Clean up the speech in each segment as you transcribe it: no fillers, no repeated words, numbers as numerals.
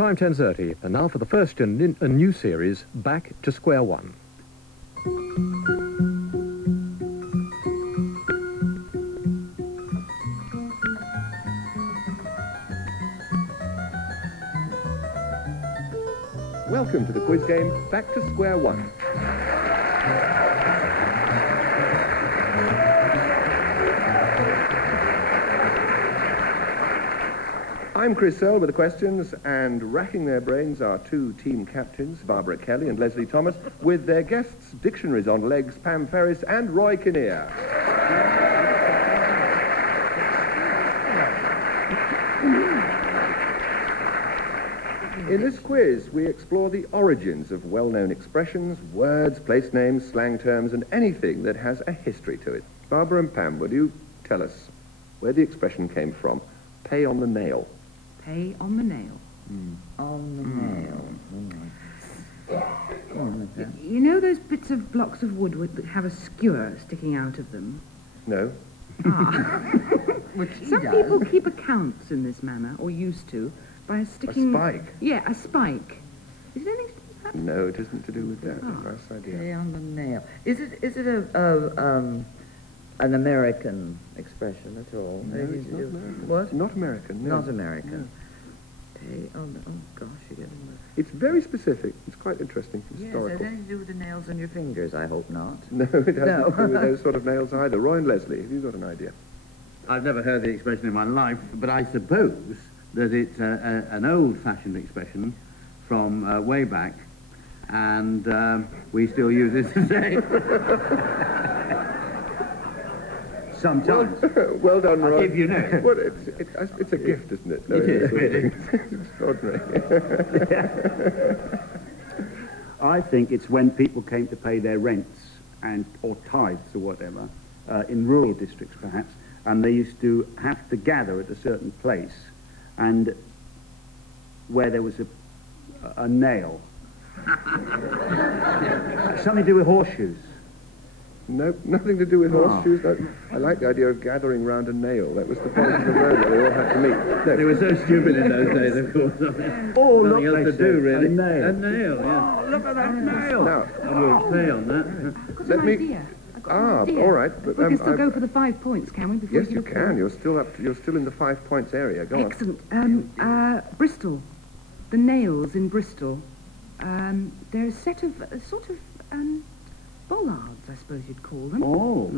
time 10:30, and now for the first in a new series, Back to Square One. Welcome to the quiz game, Back to Square One. I'm Chris Serle with the questions, and racking their brains are two team captains, Barbara Kelly and Leslie Thomas, with their guests, dictionaries on legs, Pam Ferris and Roy Kinnear. In this quiz, we explore the origins of well-known expressions, words, place names, slang terms, and anything that has a history to it. Barbara and Pam, would you tell us where the expression came from? Pay on the nail. Pay on the nail. On the nail. You know those bits of blocks of wood that have a skewer sticking out of them? No. Ah. Which Some people keep accounts in this manner, or used to, by sticking... A spike? Yeah, a spike. Is it anything to do with that? No, it isn't to do with that. Oh. Nice idea. Pay on the nail. Is it an American expression at all? No, it's not American. What? Not American, no. Not American. Pay on the... Oh, gosh, you're getting... It's very specific. It's quite interesting, Yes, historical. has anything to do with the nails on your fingers? I hope not. No, it hasn't No. to do with those sort of nails either. Roy and Leslie, have you got an idea? I've never heard the expression in my life, but I suppose that it's an old-fashioned expression from way back, and we still use it today. Sometimes. Well done, Roy. I'll give you no. Well, it's a gift, isn't it? It is, really. It's extraordinary. I think it's when people came to pay their rents or tithes or whatever, in rural districts perhaps, and they used to have to gather at a certain place, and where there was a nail. Something to do with horseshoes. No, nothing to do with horseshoes. No. I like the idea of gathering round a nail. That was the point of the road where they all had to meet. No. They were so stupid in those days, of course. Oh, Nothing look, else they to do, said, really. a nail. A nail, yeah. Oh, look at that nail. Now, I will pay on that. I've got an idea. I've got an idea. all right. But, we can still go for the 5 points, can we? Before yes, we you look can. for- You're still in the 5 points area. Go on. Excellent. Bristol. The nails in Bristol. They're a set of bollards, I suppose you'd call them. Oh.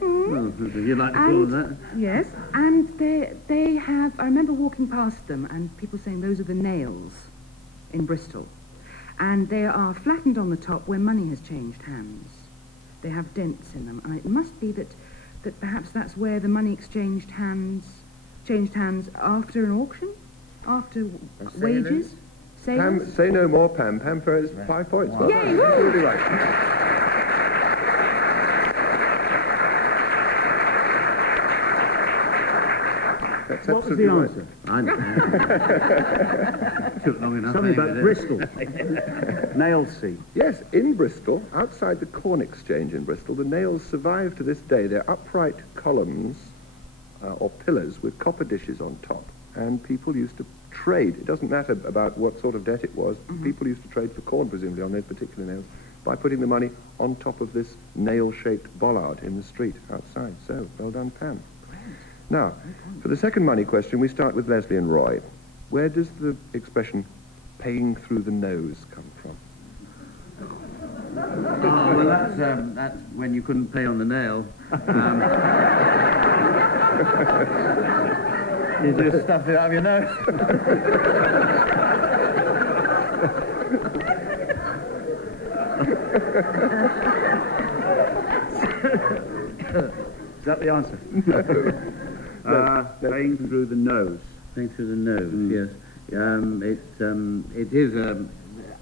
Well, if you like to call that. Yes, and they have... I remember walking past them and people saying those are the nails in Bristol. And they are flattened on the top where money has changed hands. They have dents in them. And it must be that perhaps that's where the money changed hands after an auction? After wages? Pam, Sales? say no more, Pam. Pam Ferris, 5 points. Well, Yay, woo! absolutely right. That's What was absolutely the right. answer? I don't know. Took long enough. Something anyway, about did it? Bristol. Nail seat. Yes, in Bristol, outside the Corn Exchange in Bristol, the nails survive to this day. They're upright columns or pillars with copper dishes on top. And people used to trade. It doesn't matter about what sort of debt it was. People used to trade for corn, presumably, on those particular nails, by putting the money on top of this nail-shaped bollard in the street outside. So, well done, Pam. Now, for the second money question, we start with Leslie and Roy. Where does the expression paying through the nose come from? Oh, well, that's when you couldn't pay on the nail. You just stuff it out of your nose. Is that the answer? Paying through the nose. Paying through the nose, yes. It is.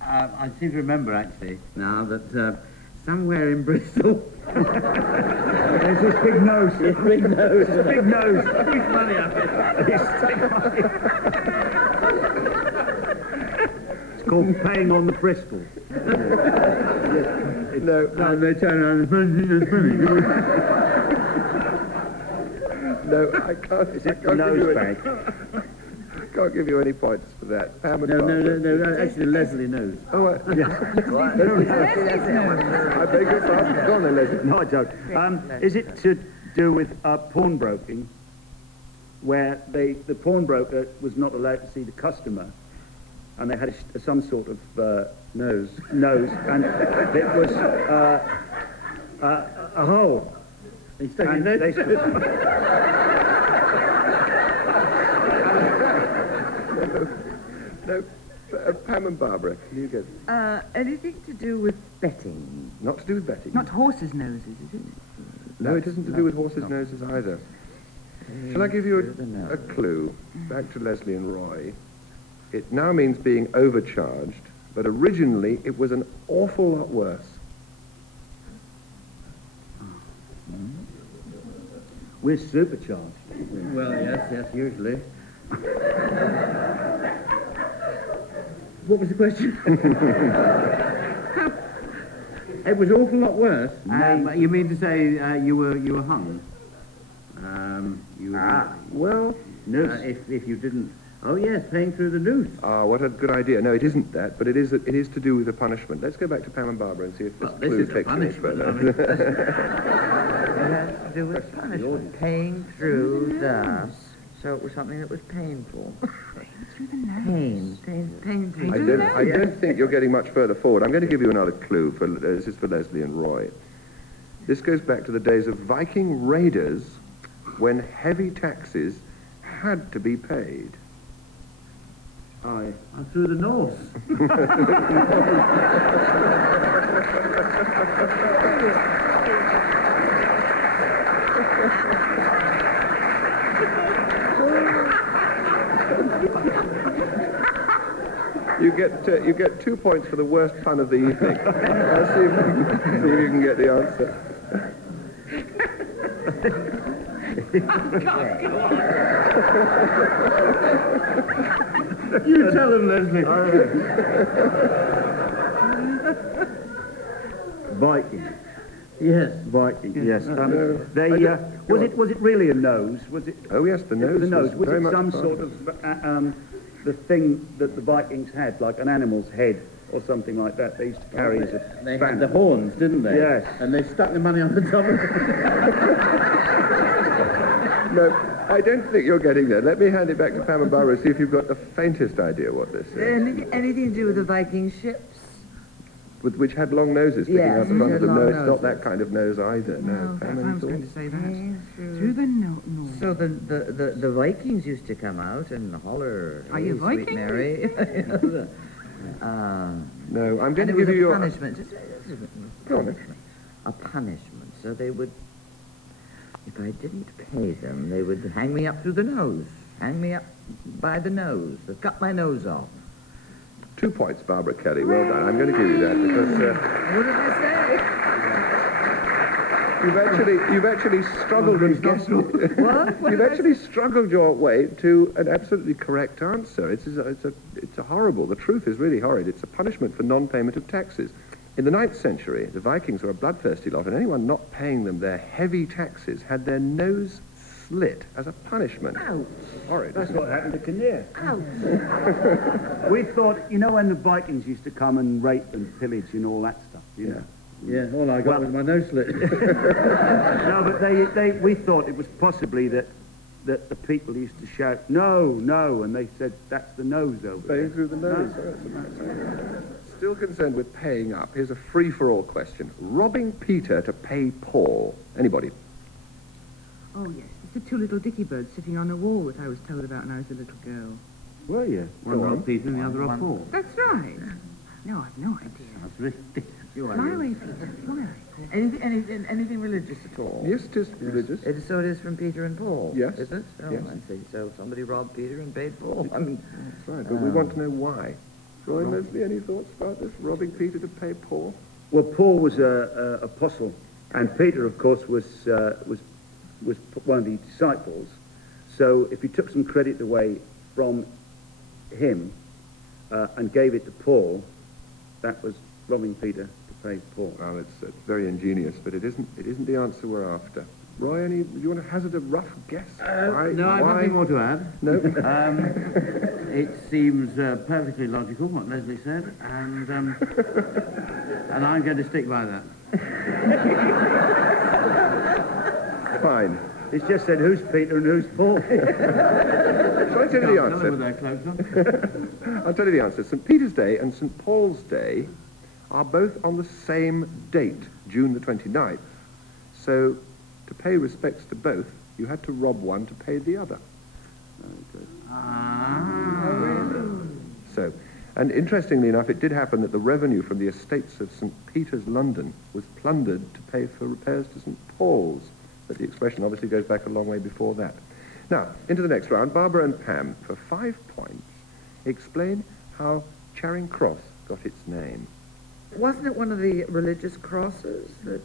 I seem to remember actually now that somewhere in Bristol. There's this big nose. Big nose. Big nose. Big money up it. It's called paying on the Bristol. No, And they turn around and no, I can't. Is I it the can't give nose you bag? can't give you any points for for that. Pam and No, Barbara. actually Leslie knows. Oh, I beg your pardon. Go on then, Leslie. No, I don't. Is it to do with pawnbroking, where the pawnbroker was not allowed to see the customer, and they had some sort of nose, and it was a hole. He's taking And notes. No, Pam and Barbara, can you get... Anything to do with betting? Not to do with betting. Not horses' noses, is it? No, it isn't to do with horses' noses either. Shall I give you a clue? Back to Leslie and Roy. It now means being overcharged, but originally it was an awful lot worse. We're supercharged. Well, yes, usually. What was the question? It was an awful lot worse. You mean to say you were hung? Well... If you didn't... Oh, yes, paying through the noose. what a good idea. No, it isn't that, but it is to do with a punishment. Let's go back to Pam and Barbara and see if this This clue is a takes any punishment. further. It has to do with punishment. Paying through the... So it was something that was painful. Through the nose. Painful. I don't think you're getting much further forward. I'm going to give you another clue. This is for Leslie and Roy. This goes back to the days of Viking raiders when heavy taxes had to be paid. I'm through the North. You get 2 points for the worst pun of the evening. I'll see if you can get the answer. You tell him, Leslie. Viking. Yes. Viking. Yes. No, Was it really a nose? Was it? Oh yes, the It nose. was a nose. Was very it much some part sort of the thing that the Vikings had, like an animal's head or something like that? They used to carry as a They fan. had the horns, didn't they? Yes. And they stuck the money on the top of it. No, I don't think you're getting there. Let me hand it back to Pam and Barbara, see if you've got the faintest idea what this is. Anything to do with the Viking ships? Which had long noses sticking Yes, out the front of them. long No, it's not noses. that kind of nose either. No, Pam, I any was going to thoughts? say that. Paying Through the nose. So the Vikings used to come out and holler. Are you "Hey, sweet Viking?" Mary. No, I'm going And to it was give you a your... punishment. Go on then. A punishment. So they would, if I didn't pay them, they would hang me up through the nose. Hang me up by the nose. They'd cut my nose off. 2 points, Barbara Kelly. Well done. I'm going to give you that because What did I say? you've actually struggled and guessed. What? What You've did I actually struggled your way to an absolutely correct answer. It's a horrible. The truth is really horrid. It's a punishment for non-payment of taxes. In the 9th century, the Vikings were a bloodthirsty lot, and anyone not paying them their heavy taxes had their nose slit as a punishment. Ouch. Horrid. That's what happened to Kinnear. Ouch. We thought, when the Vikings used to come and rape and pillage and all that stuff, you know. Yeah, all I got was my nose slit. No, but we thought it was possibly that the people used to shout, "No, no," and they said, "That's the nose over Paying there." through the nose. Still concerned with paying up. Here's a free-for-all question. Robbing Peter to pay Paul. Anybody? Oh, yes. It's the two little dicky birds sitting on a wall that I was told about when I was a little girl. Were you? One robbed Peter and the other robbed Paul. That's right. No, I've no idea. That's ridiculous. Fly away, Peter. Fly away. Anything religious at all? Yes, it is religious. So it is from Peter and Paul. Yes. Is it? Oh, Yes. I see. So somebody robbed Peter and paid Paul. I mean, That's right, but we want to know why. Roy and Leslie, any thoughts about this? Robbing Peter to pay Paul? Well, Paul was a apostle, and Peter, of course, was one of the disciples. So if he took some credit away from him and gave it to Paul, that was robbing Peter to pay Paul. Well, it's very ingenious, but it isn't the answer we're after. Roy, do you want to hazard a rough guess? No, I've nothing more to add. No. It seems perfectly logical what Leslie said, and I'm going to stick by that. Fine. He's just said who's Peter and who's Paul. Shall I tell you the Tell them answer? with their clothes on. I'll tell you the answer. St. Peter's Day and St. Paul's Day are both on the same date, June the 29th. So, to pay respects to both, you had to rob one to pay the other. So, and interestingly enough, it did happen that the revenue from the estates of St. Peter's, London, was plundered to pay for repairs to St. Paul's. But the expression obviously goes back a long way before that. Now, into the next round. Barbara and Pam, for 5 points, explain how Charing Cross got its name. Wasn't it one of the religious crosses that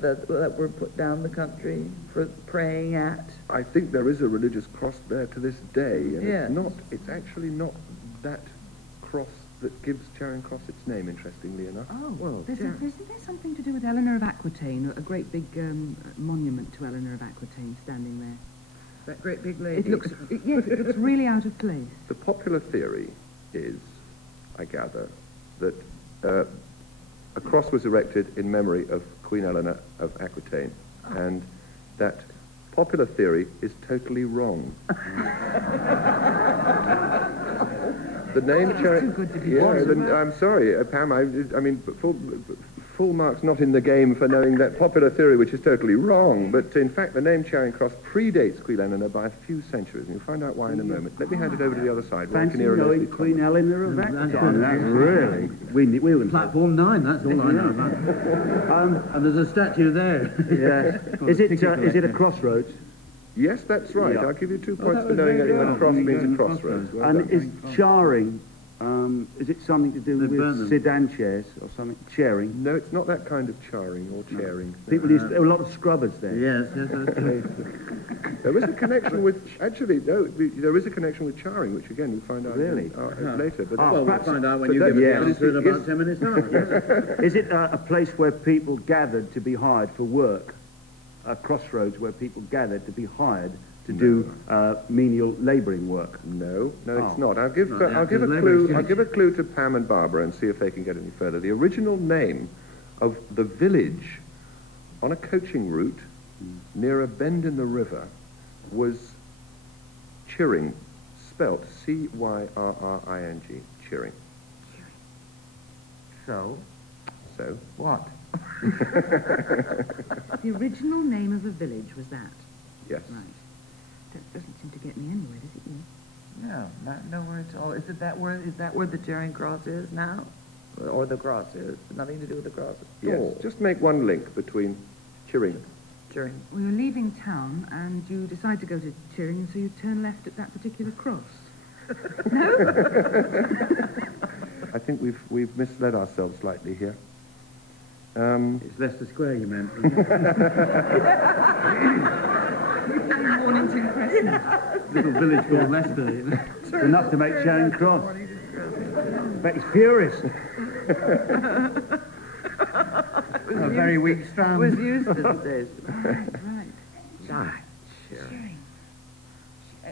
that were put down the country for praying at? I think there is a religious cross there to this day, and Yes. it's actually not that cross that gives Charing Cross its name, interestingly enough. Oh, Well, isn't there something to do with Eleanor of Aquitaine, a great big monument to Eleanor of Aquitaine standing there? that great big lady. It looks really out of place. The popular theory is, I gather, that a cross was erected in memory of Queen Eleanor of Aquitaine, and that popular theory is totally wrong. The name Charing... too good to be true. I'm sorry, Pam, I mean, full marks not in the game for knowing that popular theory, which is totally wrong, but in fact the name Charing Cross predates Queen Eleanor by a few centuries, and you'll find out why in a moment. Let me hand it over to the other side. Fancy Kinnear and knowing Leslie Queen Thomas. Eleanor of Aquitaine. That's really... We wouldn't... Platform 9, that's all I know about. And there's a statue there. Yeah. Is it a crossroads? Yes, that's right. Yeah. I'll give you 2 Oh, points that for was knowing very that good. a cross means a Crossroads. crossroads. Well And done. is charring, is it something to do They burn with them. sedan chairs or something? Chairing? No, it's not that kind of charring or chairing. People used to, there were a lot of scrubbers there. Yes, that's true. There is a connection with, actually, no, there is a connection with charring, which again you find out Really? later. But Well, we'll perhaps- find out when but you that- give me yeah. the answer in Yes. about 10 minutes time. Is it a place where people gathered to be hired for work? A crossroads where people gathered to be hired to do menial labouring work? No, Oh. it's not. I'll give Not the I'll give a answer is clue. labouring. I'll give a clue to Pam and Barbara and see if they can get any further. The original name of the village on a coaching route near a bend in the river was Chiring, spelt C-Y-R-R-I-N-G, Chiring. So, So, what? The original name of a village was that. yes. Right. That doesn't seem to get me anywhere, does it? You? No, not nowhere at all. Is that where the Charing Cross is now? Or the cross is? Nothing to do with the cross at Yes. all. Just make one link between Chiring. Charing. We were leaving town and you decide to go to Chiring, so you turn left at that particular cross. I think we've misled ourselves slightly here. It's Leicester Square, you meant. Mornington Crescent. Little village called Leicester, you know. It's enough to make Charing Cross. But he's furious. A very weak strand. Was Euston Station. Right. Ah, Charing.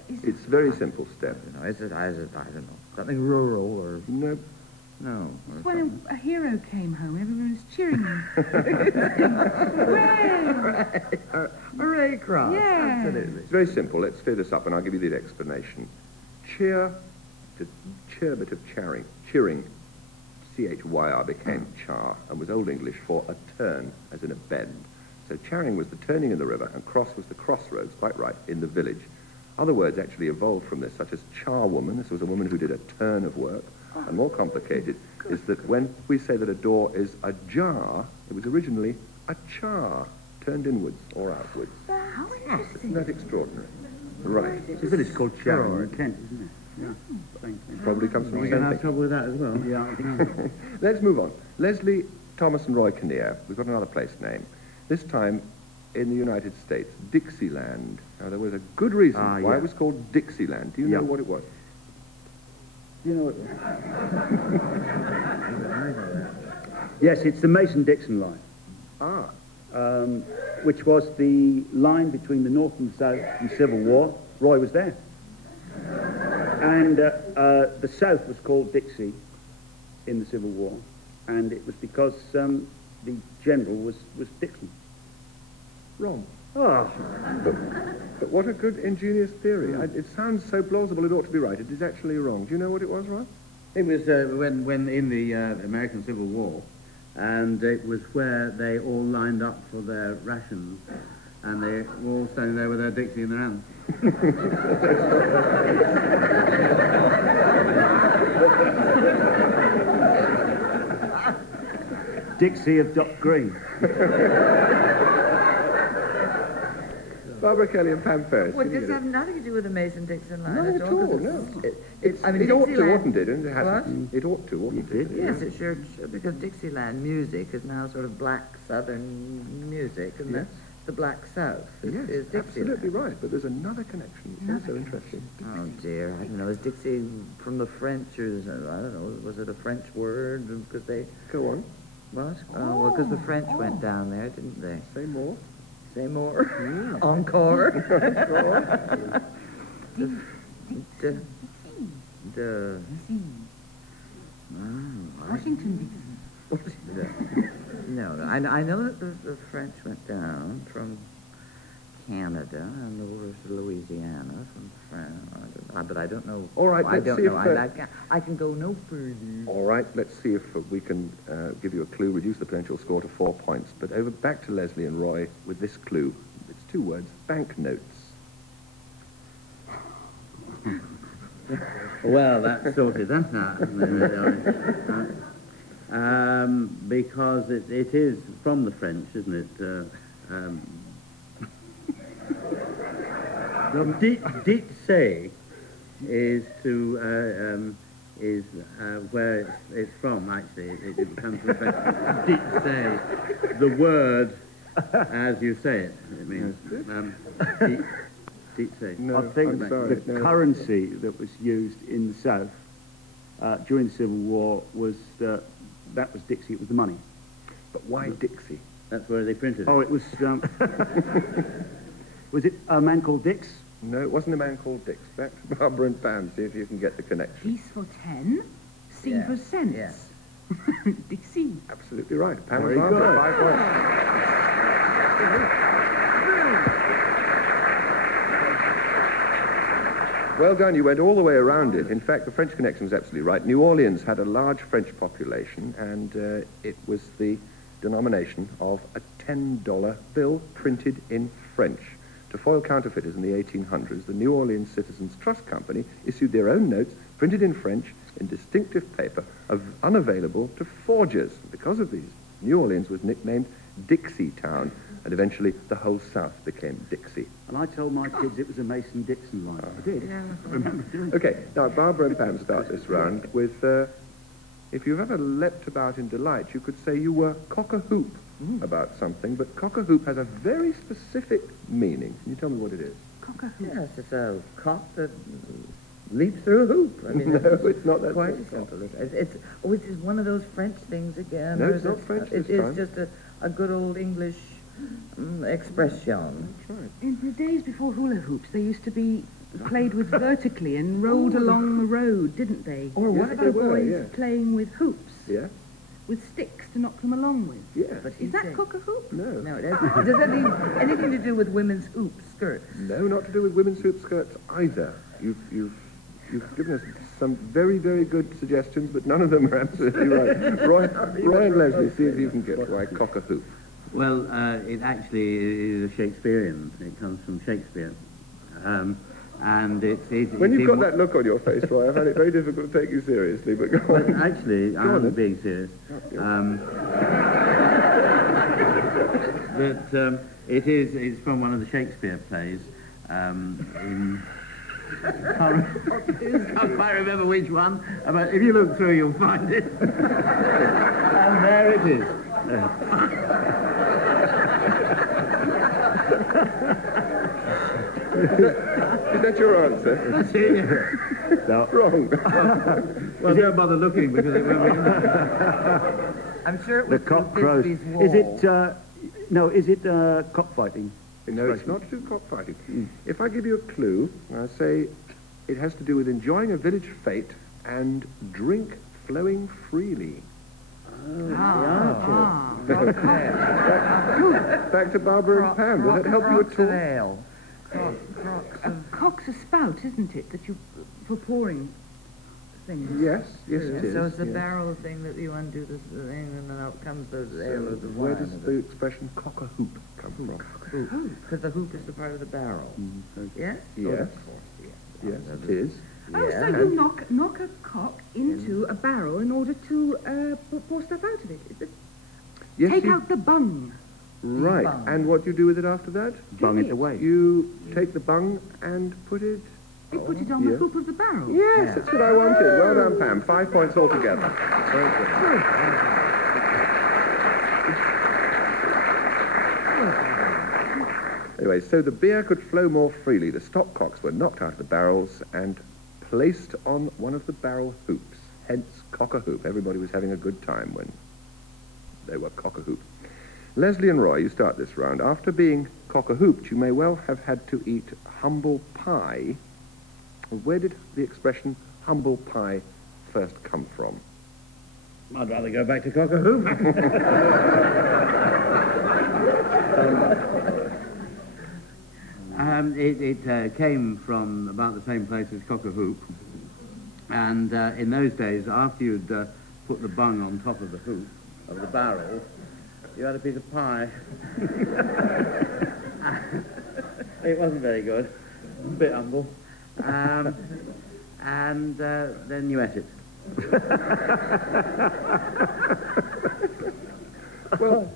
Is It's very simple, Steph. I don't know. Something rural or... No, No. Or when a hero came home, everyone was cheering him. Hooray! Hooray Cross. Yeah. Absolutely. it's very simple. Let's clear this up and I'll give you the explanation. The cheer bit of Charing, Chiring, C-H-Y-R became char and was Old English for a turn, as in a bend. So Charing was the turning in the river and cross was the crossroads, quite right, in the village. Other words actually evolved from this, such as charwoman. This was a woman who did a turn of work. And more complicated is that when we say that a door is ajar, it was originally a char, turned inwards or outwards. How interesting. Isn't that extraordinary? Right. It's a village called Charing in Kent, isn't it? Yeah, same thing. Probably comes from We're the going to same have thing. trouble with that as well. Yeah, I think so. Let's move on. Leslie, Thomas and Roy Kinnear. We've got another place name. This time in the United States, Dixieland. Now, there was a good reason why yeah. it was called Dixieland. Do you know Yeah. what it was? Do you know what? Yes, it's the Mason-Dixon line. Ah, which was the line between the North and the South in the Civil War. Roy was there. And the South was called Dixie in the Civil War, and it was because the general was Dixon. Wrong. Oh, But what a good, ingenious theory. It sounds so plausible it ought to be right. It is actually wrong. Do you know what it was, Roy? It was when in the American Civil War, and it was where they all lined up for their rations, and they were all standing there with their Dixie in their hands. Dixie of Dock Green. Barbara Kelly and Pam Ferris. Well, can you this get has nothing to do with the Mason-Dixon line. Not at all, no. I mean, It ought to, Dixieland- oughtn't it? And it hasn't. What? It ought to, oughtn't it? Yes, it sure should, because Dixieland music is now sort of black Southern music, and Yes. the black South is Yes, Dixieland. absolutely right. But there's another connection. It's also interesting. Oh dear, I don't know. Is Dixie from the French, or is, I don't know? Was it a French word? Because they Go on. what? Oh, well, because the French went down there, didn't they? Say more. Say more. Encore. Washington, No, I know that the French went down from Canada and over to Louisiana from France, but I don't know. All right, I let's don't see know. if, I can go no further. All right, let's see if we can give you a clue, reduce the potential score to 4 points. But over back to Leslie and Roy with this clue. It's 2 words, banknotes. Well, that's sorted, that's not. Because it is from the French, isn't it? Dixie is to is where it's from. Actually, it comes from French. Dixie, the word as you say it. It means Dixie. No, I think I'm sorry, the no. currency that was used in the South during the Civil War was that was Dixie. It was the money. But why Dixie? That's where they printed it. Oh, it was. Was it a man called Dix? No, it wasn't a man called Dix. Back to Barbara and Pam, see if you can get the connection. Peace for 10, C Yeah, for cents. yeah. Dixie. Absolutely right. Pam Very and Barbara, good. 5 points. Well done, you went all the way around it. In fact, the French connection was absolutely right. New Orleans had a large French population, and it was the denomination of a $10 bill printed in French. To foil counterfeiters in the 1800s, the New Orleans Citizens Trust Company issued their own notes, printed in French, in distinctive paper, unavailable to forgers. Because of these, New Orleans was nicknamed Dixie Town, and eventually the whole South became Dixie. And I told my kids it was a Mason-Dixon line. I did. Yeah. I remember doing it. Okay, now Barbara and Pam start this round with, if you've ever leapt about in delight, you could say you were cock-a-hoop about something, but cock-a-hoop has a very specific meaning. Can you tell me what it is? Cock-a-hoop. Yes, it's a cock that leaps through a hoop. I mean, No, it's not that quite simple. simple. It's one of those French things again. No, or it's is not it- French It this time. is just a good old English expression. That's right. In the days before hula hoops, they used to be played with vertically and rolled along the road, didn't they? Or What what? about They were, boys yeah. playing with hoops, Yeah? with sticks to knock them along with? Yeah. But Is he's that saying- cock-a-hoop? No. No, it has, does that mean anything to do with women's hoop skirts? No, not to do with women's hoop skirts either. You've given us some very, very good suggestions, but none of them are absolutely right. Roy and Leslie, see if you can get why cock-a-hoop. Well, it actually is a Shakespearean. It comes from Shakespeare. And it's When you've in got what- that look on your face, Roy, I find it very difficult to take you seriously, but go Well, on. actually, Go on, I'm then. being serious. But it's from one of the Shakespeare plays. Can't quite remember which one, but if you look through, you'll find it. And there it is. Is that your answer? That's it. No. Wrong. Well, don't bother looking because it won't be. I'm sure it The was cock through crows. Bisbee's wall. Is it Is it cockfighting? No, it's not to do with cockfighting. If I give you a clue, I say it has to do with enjoying a village fete and drink flowing freely. Back to Barbara and Pam. Will that help you at all? Ale. A cock's a spout, isn't it, that you for pouring things? Yes, it is. So it's a yes. barrel thing that you undo the thing, and then out comes the ale or the wine. Where does the expression cock a hoop come from? Because the hoop is the part of the barrel. Yes? Yes. Of course, yes. Yes, it is. Oh, so you knock a cock into a barrel in order to pour stuff out of it. Is it Yes, take you- out the bung. Right. bung. And what do you do with it after that? Bung it away. You take the bung and put it... You put it on the yeah. hoop of the barrel. Yes, that's what I wanted. Well done, Pam. 5 points altogether. Very good. Anyway, so the beer could flow more freely. The stopcocks were knocked out of the barrels and placed on one of the barrel hoops. Hence, cock-a-hoop. Everybody was having a good time when they were cock-a-hoop. Leslie and Roy, you start this round. After being cock-a-hooped, you may well have had to eat humble pie. Where did the expression humble pie first come from? I'd rather go back to cock-a-hoop. It came from about the same place as cock-a-hoop. And in those days, after you'd put the bung on top of the hoop, of the barrel, you had a piece of pie. It wasn't very good, a bit humble. And then you ate it. Well,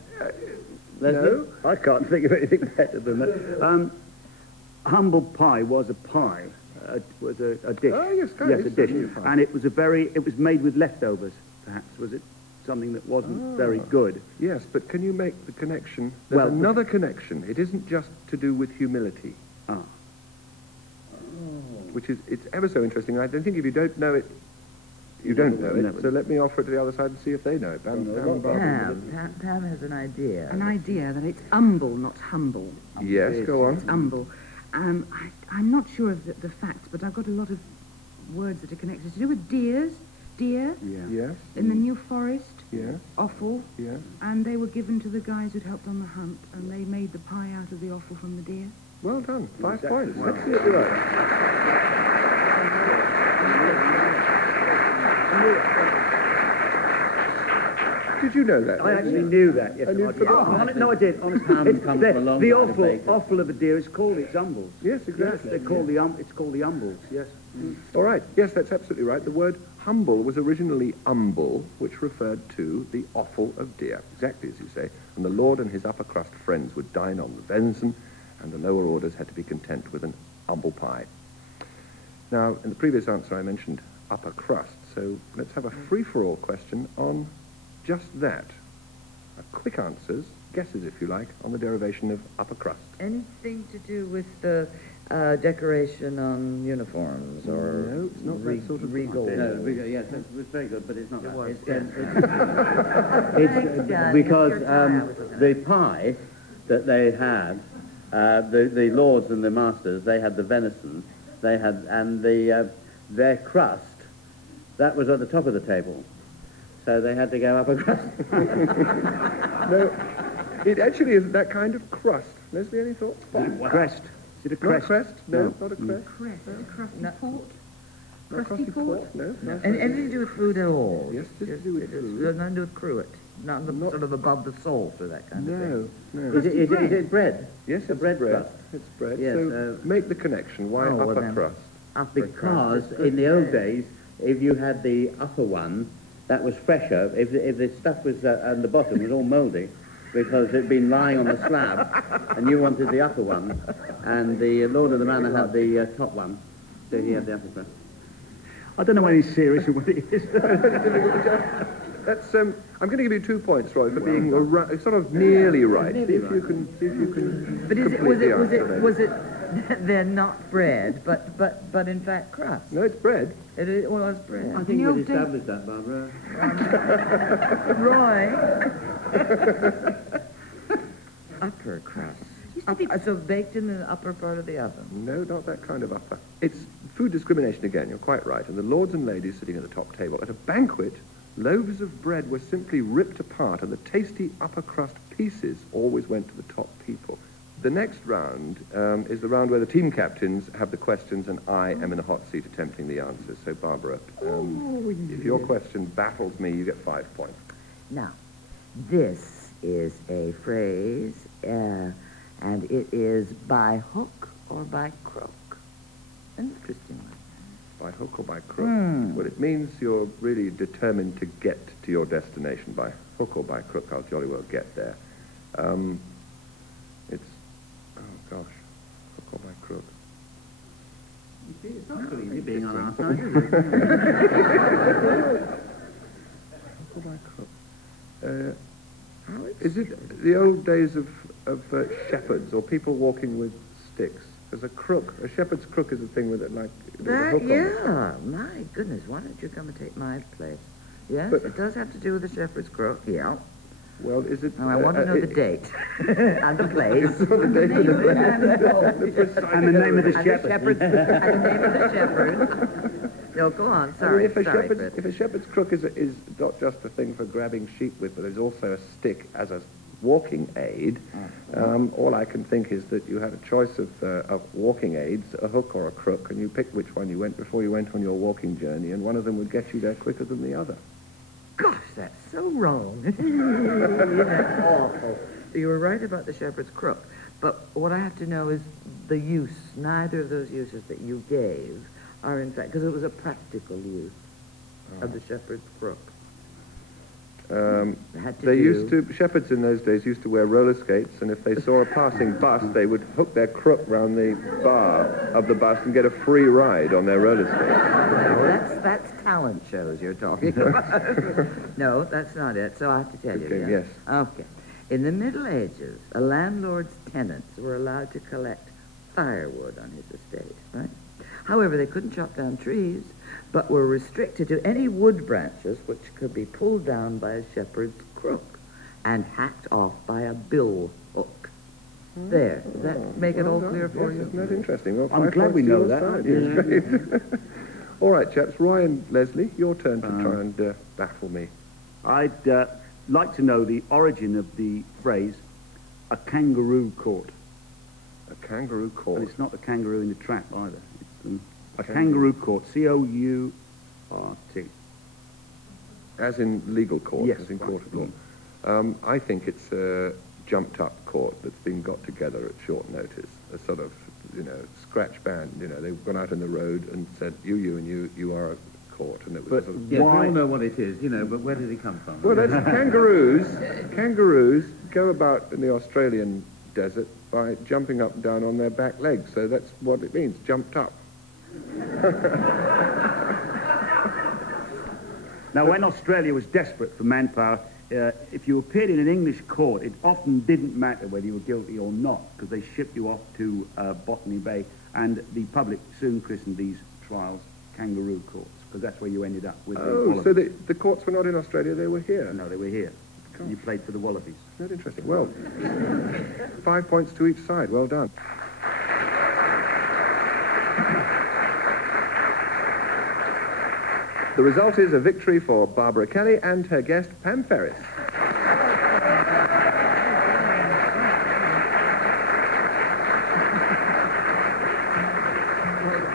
No, I can't think of anything better than that. Humble pie was a pie, was a dish. Oh, yes, yes, a dish, certainly a pie. and it was made with leftovers. Perhaps was it something that wasn't very good? yes, but can you make the connection? There's Well, another connection. It isn't just to do with humility, Ah, which is, it's ever so interesting. I don't think if you don't know it, you don't know Never. it. So let me offer it to the other side and see if they know it. Pam and Barbara. Pam has an idea. An idea that it's humble, not humble. Yes, go on. It's humble. I'm not sure of the facts, but I've got a lot of words that are connected. To do with deer yeah. Yes, in the New Forest, yes, offal, yes. and they were given to the guys who'd helped on the hunt, and they made the pie out of the offal from the deer. Well done. 5 Exactly. points. Wow. Absolutely right. Did you know that? I actually knew that. Yes, And you'd forgotten. no, I did. Honestly, Ham comes from a long the time of bacon. offal of a deer is called its umbles. Yes, Yes, exactly. they're called it's called the umbles. Yes. All right. Yes, that's absolutely right. The word humble was originally umble, which referred to the offal of deer, exactly as you say. And the lord and his upper crust friends would dine on the venison, and the lower orders had to be content with an humble pie. Now, in the previous answer, I mentioned upper crust, so let's have a free-for-all question on just that. Quick answers, guesses if you like, on the derivation of upper crust. Anything to do with the decoration on uniforms or No, it's not that sort of regal? No, yes, it was very good, but it's not that. was, It's, yes. it's because the pie that they had, the lords and the masters, they had the venison, they had, and their crust, that was at the top of the table. So they had to go up a crust. No, it actually isn't that kind of crust. Leslie, any thoughts? Crest. Is it a Not crest? crest? No, not a crest. Crest, crusty No. port. Not Crusty port? No, no. Anything to do with food at all? Yes, just to do with food. Nothing to do with cruet. Not, Not- sort of above the salt or that kind of thing. No, no. Is it bread? Yes, a it's bread bread. crust. It's bread. Yes, So make the connection. Why Oh, well upper then. crust? Because in the old days, if you had the upper one, that was fresher. If the stuff was on the bottom was all mouldy, because it'd been lying on the slab, and you wanted the upper one, and the lord of the manor had the top one, so he had the upper crust. I don't know whether he's serious or what it is. That's. I'm going to give you 2 points, Roy, for being sort of nearly right. See if you can. But complete the answer, was it? They're not bread, but in fact crust. No, it's bread. It was bread. I think the we've old days- established that, Barbara. Roy, upper crust. Used to be- So baked in the upper part of the oven. No, not that kind of upper. It's food discrimination again, you're quite right. And the lords and ladies sitting at the top table. At a banquet, loaves of bread were simply ripped apart and the tasty upper crust pieces always went to the top people. The next round is the round where the team captains have the questions and I am in the hot seat attempting the answers. So, Barbara, if your question baffles me, you get 5 points. Now, this is a phrase, and it is by hook or by crook. Interesting. By hook or by crook? Well, it means you're really determined to get to your destination. By hook or by crook, I'll jolly well get there. It's, oh gosh, hook or by crook. You see, it's not so easy being on our side, is it? Hook or by crook. Is it the old days of shepherds or people walking with sticks? There's a crook. A shepherd's crook is a thing with it, like there's a hook on it. Yeah, my goodness, why don't you come and take my place? Yes, But- it does have to do with the shepherd's crook, yeah. Well, is it? Now, I want to know the date and the place. The date of the place. And the name of the And shepherd. and the name of the shepherd. No, go on, I mean, sorry, if a sorry, shepherd's, Fritz. if a shepherd's crook is not just a thing for grabbing sheep with, but there's also a stick as a walking aid, all I can think is that you had a choice of walking aids, a hook or a crook, and you picked which one you went before you went on your walking journey, and one of them would get you there quicker than the other. Gosh, that's so wrong. That's awful. You were right about the shepherd's crook, but what I have to know is the use. Neither of those uses that you gave are in fact, because it was a practical use of the shepherd's crook. Shepherds in those days used to wear roller skates, and if they saw a passing bus, they would hook their crook round the bar of the bus and get a free ride on their roller skates. No, that's talent shows you're talking about. No, that's not it, so I have to tell you. Okay, yeah? yes. Okay. In the Middle Ages, a landlord's tenants were allowed to collect firewood on his estate, right? However, they couldn't chop down trees, but were restricted to any wood branches which could be pulled down by a shepherd's crook and hacked off by a bill hook. There. Does that make it all clear for Yes, you? isn't that interesting? Well, I'm 5 glad we points to know your that. side. Yes, great. All right, chaps. Roy and Leslie, your turn to try and baffle me. I'd like to know the origin of the phrase, a kangaroo court. A kangaroo court. And it's not a kangaroo in the trap either. It's a kangaroo court, C-O-U-R-T. As in legal court, Yes, as in right. court of law. I think it's a jumped-up court that's been got together at short notice. A sort of, scratch band. They've gone out on the road and said, you and you are a court. And it was But sort of, Yes, we Why- all know what it is, but where did it come from? well, that's kangaroos. Kangaroos go about in the Australian desert by jumping up and down on their back legs. So that's what it means, jumped up. Now, when Australia was desperate for manpower, if you appeared in an English court, it often didn't matter whether you were guilty or not, because they shipped you off to Botany Bay, and the public soon christened these trials kangaroo courts, because that's where you ended up with the Oh, wallabies. so the courts were not in Australia, they were here. No, they were here. You played for the wallabies. That's interesting. Well, 5 points to each side. Well done. The result is a victory for Barbara Kelly and her guest, Pam Ferris.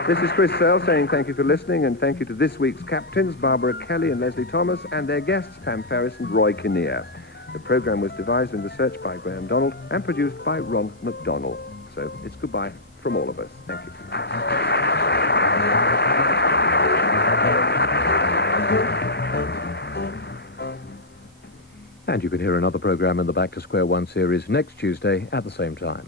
This is Chris Serle saying thank you for listening, and thank you to this week's captains, Barbara Kelly and Leslie Thomas, and their guests, Pam Ferris and Roy Kinnear. The programme was devised and researched by Graeme and produced by Ron McDonnell. So it's goodbye from all of us. Thank you. And you can hear another programme in the Back to Square One series next Tuesday at the same time.